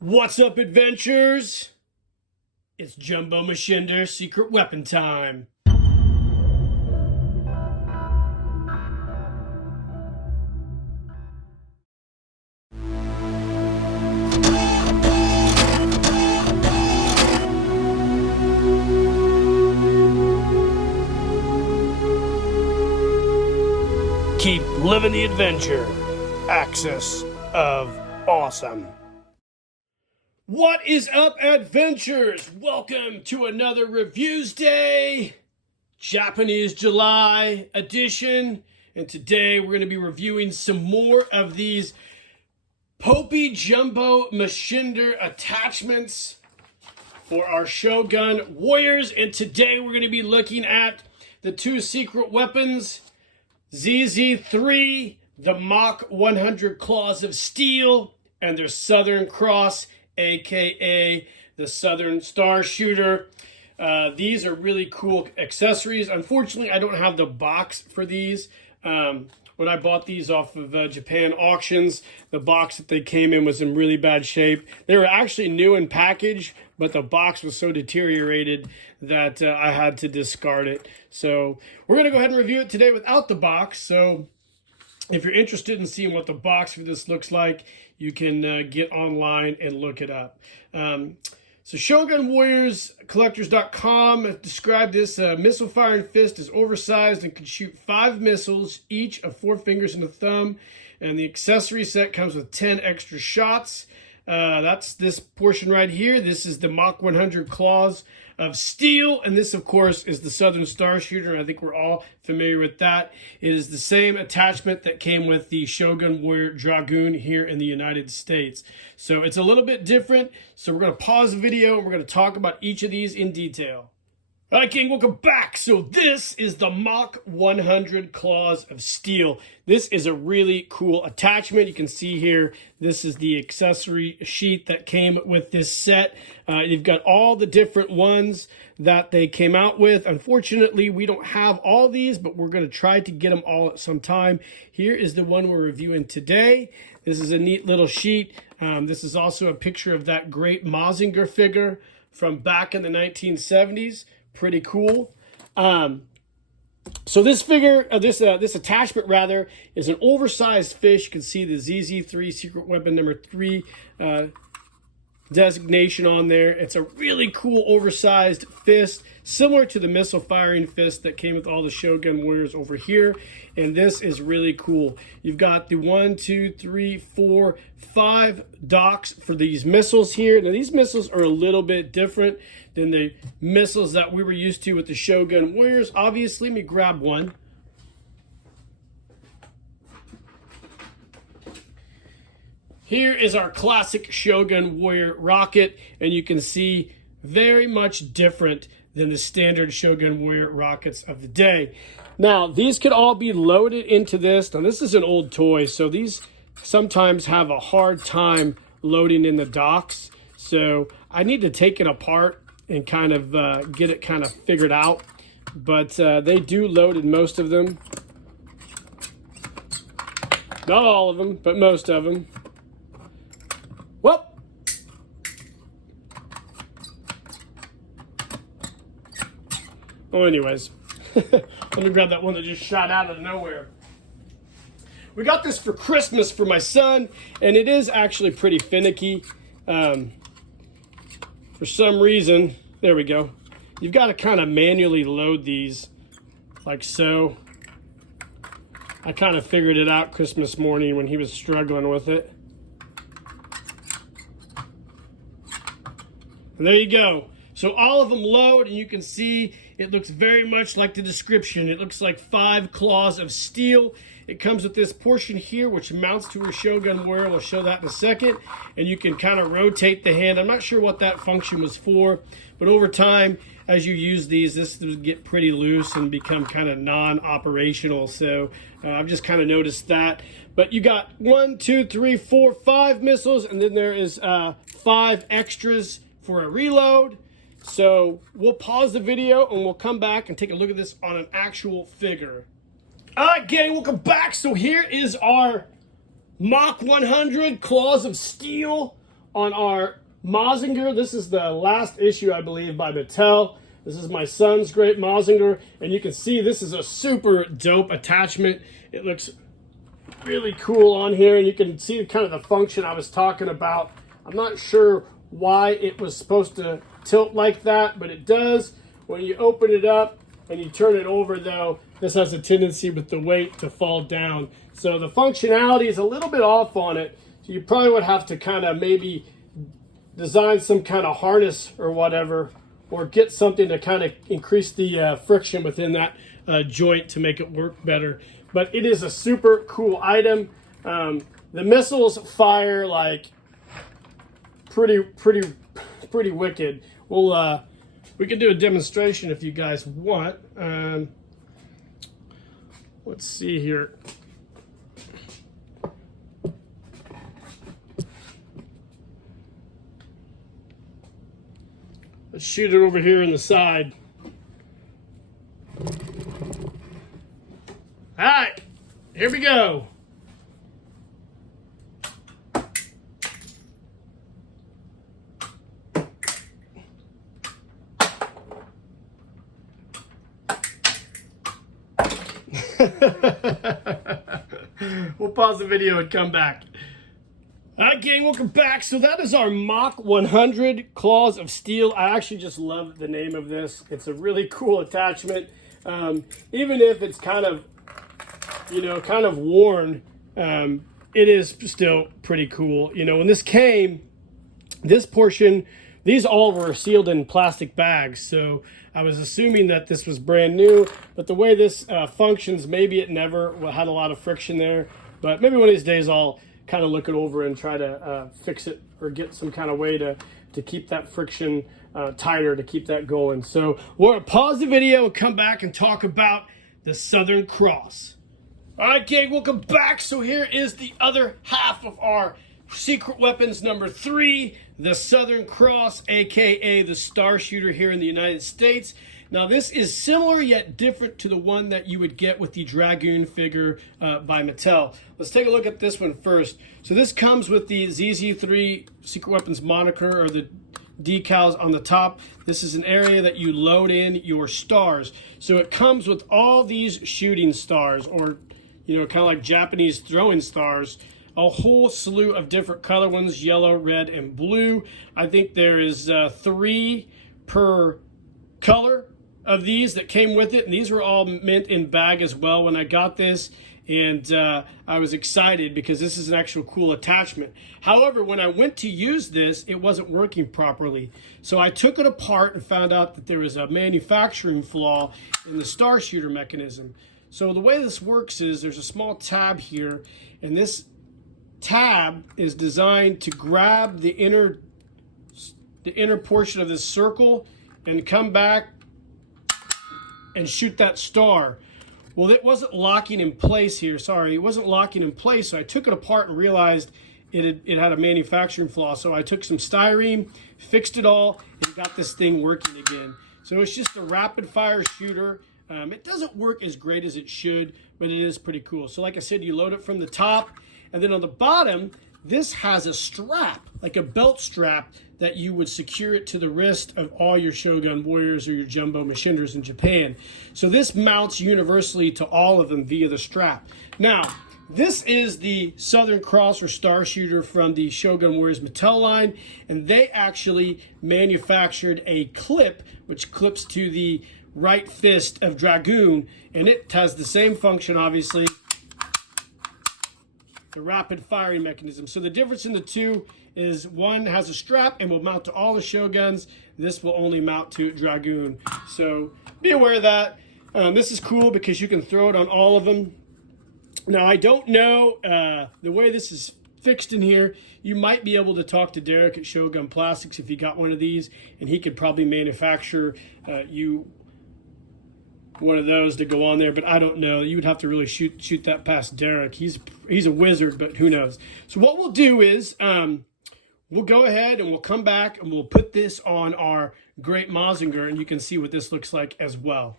What's up, adventurers? It's Jumbo Machinder secret weapon time. Keep living the adventure. Axis of awesome. What is up, adventurers? Welcome to another Reviewuesday, Japanese July edition. And today we're going to be reviewing some more of these Popy Jumbo Machinder attachments for our Shogun warriors. And today we're going to be looking at the two secret weapons, ZZ3, the Mach 100 Claws of Steel, and their Southern Cross, aka the Southern Star Shooter. These are really cool accessories. Unfortunately, I don't have the box for these. When I bought these off of Japan auctions, the box that they came in was in really bad shape. They were actually new in package, but the box was so deteriorated that I had to discard it. So we're going to go ahead and review it today without the box. So if you're interested in seeing what the box for this looks like, you can get online and look it up. So ShogunWarriorsCollectors.com described this missile firing fist as oversized and can shoot 5 missiles, each of 4 fingers and a thumb. And the accessory set comes with 10 extra shots. That's this portion right here. This is the Mach 100 Claws of Steel, and this, of course, is the Southern Star Shooter. I think we're all familiar with that. It is the same attachment that came with the Shogun Warrior Dragoon here in the United States. So it's a little bit different. So we're going to pause the video, and we're going to talk about each of these in detail. All right, gang, welcome back. So this is the Mach 100 Claws of Steel. This is a really cool attachment. You can see here, this is the accessory sheet that came with this set. You've got all the different ones that they came out with. Unfortunately, we don't have all these, but we're going to try to get them all at some time. Here is the one we're reviewing today. This is a neat little sheet. This is also a picture of that great Mazinger figure from back in the 1970s. Pretty cool. So this figure, this attachment rather, is an oversized fish. You can see the ZZ3 secret weapon number 3 designation on there. It's a really cool oversized fist, similar to the missile firing fist that came with all the Shogun warriors over here. And this is really cool. You've got the 1, 2, 3, 4, 5 docks for these missiles here. Now these missiles are a little bit different than the missiles that we were used to with the Shogun warriors. Obviously, let me grab one. Here is our classic Shogun Warrior rocket, and you can see very much different than the standard Shogun Warrior rockets of the day. Now, these could all be loaded into this. Now, this is an old toy, so these sometimes have a hard time loading in the docks. So I need to take it apart and kind of get it kind of figured out. But they do load in most of them. Not all of them, but most of them. Well, anyways, let me grab that one that just shot out of nowhere. We got this for Christmas for my son, and it is actually pretty finicky. For some reason, there we go. You've got to kind of manually load these like so. I kind of figured it out Christmas morning when he was struggling with it. And there you go. So all of them load, and you can see it looks very much like the description. It looks like 5 claws of steel. It comes with this portion here, which mounts to a Shogun warrior. We'll show that in a second. And you can kind of rotate the hand. I'm not sure what that function was for, but over time, as you use these, this will get pretty loose and become kind of non-operational. So I've just kind of noticed that. But you got 1, 2, 3, 4, 5 missiles, and then there is 5 extras for a reload. So we'll pause the video and we'll come back and take a look at this on an actual figure. All right, gang, welcome back. So here is our Mach 100 Claws of Steel on our Machinder. This is the last issue, I believe, by Mattel. This is my son's great Machinder, and you can see this is a super dope attachment. It looks really cool on here, and you can see kind of the function I was talking about. I'm not sure why it was supposed to tilt like that, but it does. When you open it up and you turn it over, though, this has a tendency with the weight to fall down. So the functionality is a little bit off on it. So you probably would have to kind of maybe design some kind of harness or whatever, or get something to kind of increase the friction within that joint to make it work better. But it is a super cool item. The missiles fire like pretty wicked. We can do a demonstration if you guys want. Let's see here. Let's shoot it over here in the side. All right, here we go. We'll pause the video and come back. Alright, gang, welcome back. So that is our Mach 100 Claws of Steel. I actually just love the name of this. It's a really cool attachment. Even if it's kind of worn, it is still pretty cool. You know, when this came, this portion, these all were sealed in plastic bags. So I was assuming that this was brand new, but the way this functions, maybe it never had a lot of friction there. But maybe one of these days I'll kind of look it over and try to fix it or get some kind of way to keep that friction tighter, to keep that going. So we're going to pause the video and come back and talk about the Southern Cross. All right, gang, welcome back. So here is the other half of our secret weapons number 3, the Southern Cross, aka the Star Shooter here in the United States. Now this is similar yet different to the one that you would get with the Dragoon figure by Mattel. Let's take a look at this one first. So this comes with the ZZ3 Secret Weapons moniker, or the decals on the top. This is an area that you load in your stars. So it comes with all these shooting stars, or kind of like Japanese throwing stars. A whole slew of different color ones, yellow, red, and blue. I think there is 3 per color of these that came with it, and these were all mint in bag as well when I got this, and I was excited because this is an actual cool attachment. However, when I went to use this, it wasn't working properly. So I took it apart and found out that there was a manufacturing flaw in the Star Shooter mechanism. So the way this works is there's a small tab here, and this tab is designed to grab the inner portion of this circle and come back and shoot that star. Well, it wasn't locking in place here. Sorry, it wasn't locking in place. So I took it apart and realized it had a manufacturing flaw. So I took some styrene, fixed it all, and got this thing working again. So it's just a rapid fire shooter. It doesn't work as great as it should, but it is pretty cool. So like I said, you load it from the top, and then on the bottom, this has a strap, like a belt strap, that you would secure it to the wrist of all your Shogun Warriors or your Jumbo Machinders in Japan. So this mounts universally to all of them via the strap. Now, this is the Southern Cross or Star Shooter from the Shogun Warriors Mattel line, and they actually manufactured a clip which clips to the right fist of Dragoon, and it has the same function, obviously, the rapid firing mechanism. So the difference in the two is one has a strap and will mount to all the Shoguns. This will only mount to Dragoon. So be aware of that. This is cool because you can throw it on all of them. Now, I don't know the way this is fixed in here. You might be able to talk to Derek at Shogun Plastics if you got one of these, and he could probably manufacture you one of those to go on there, but I don't know. You would have to really shoot that past Derek. He's a wizard, but who knows. So what we'll do is we'll go ahead and we'll come back and we'll put this on our great Mazinger, and you can see what this looks like as well.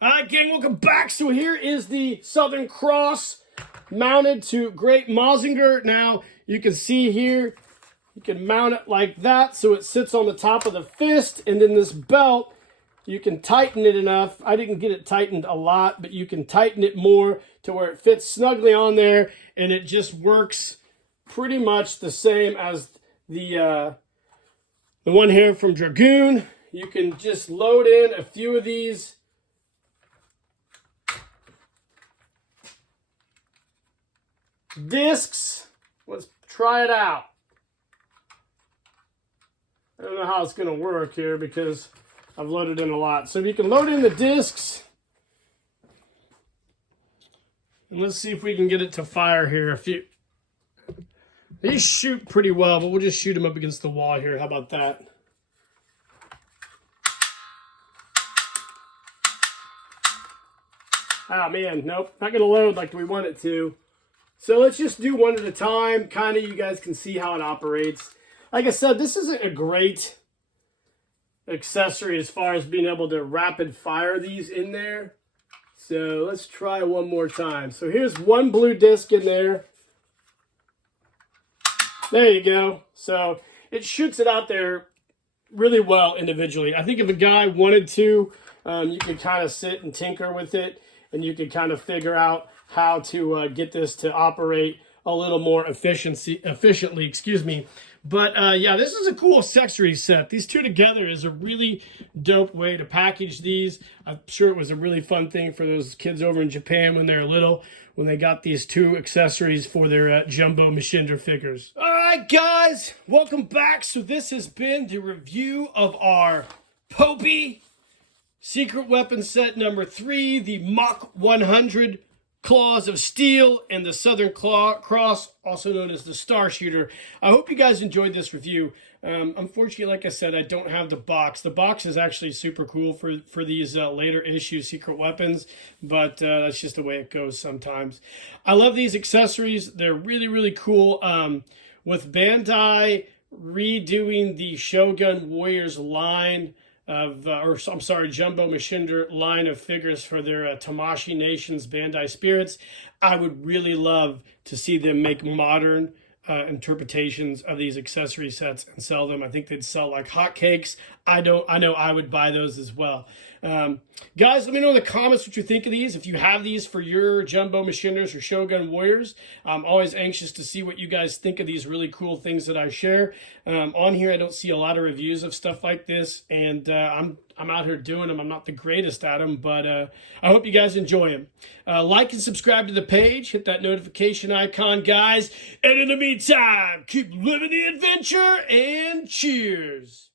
All right, gang, welcome back. So here is the Southern Cross mounted to great Mazinger. Now, you can see here, You can mount it like that so it sits on the top of the fist, and then this belt, you can tighten it enough. I didn't get it tightened a lot, but you can tighten it more to where it fits snugly on there, and it just works pretty much the same as the one here from Dragoon. You can just load in a few of these discs. Let's try it out. I don't know how it's going to work here because I've loaded in a lot. So you can load in the discs. And let's see if we can get it to fire here. These shoot pretty well, but we'll just shoot them up against the wall here. How about that? Ah, man, nope. Not going to load like we want it to. So let's just do one at a time. Kind of, you guys can see how it operates. Like I said, this isn't a great accessory as far as being able to rapid fire these in there. So let's try one more time. So here's one blue disc in there. There you go. So it shoots it out there really well individually. I think if a guy wanted to, you could kind of sit and tinker with it, and you could kind of figure out how to get this to operate a little more efficiently, excuse me. But yeah, this is a cool accessory set. These two together is a really dope way to package these. I'm sure it was a really fun thing for those kids over in Japan when they were little, when they got these two accessories for their Jumbo Machinder figures. All right, guys, welcome back. So this has been the review of our Popy Secret Weapon Set number 3, the Mach 100 Claws of Steel and the Southern Cross, also known as the Star Shooter. I hope you guys enjoyed this review. Unfortunately, like I said, I don't have the box. The box is actually super cool for these later issue secret weapons, but that's just the way it goes sometimes. I love these accessories. They're really, really cool. With Bandai redoing the Shogun Warriors line of, Jumbo Machinder line of figures for their Tamashii Nations Bandai Spirits, I would really love to see them make modern interpretations of these accessory sets and sell them. I think they'd sell like hotcakes. I know I would buy those as well. Guys, let me know in the comments what you think of these. If you have these for your Jumbo Machinders or Shogun Warriors, I'm always anxious to see what you guys think of these really cool things that I share. On here, I don't see a lot of reviews of stuff like this, and I'm out here doing them. I'm not the greatest at them, but I hope you guys enjoy them. Like and subscribe to the page. Hit that notification icon, guys. And in the meantime, keep living the adventure, and cheers.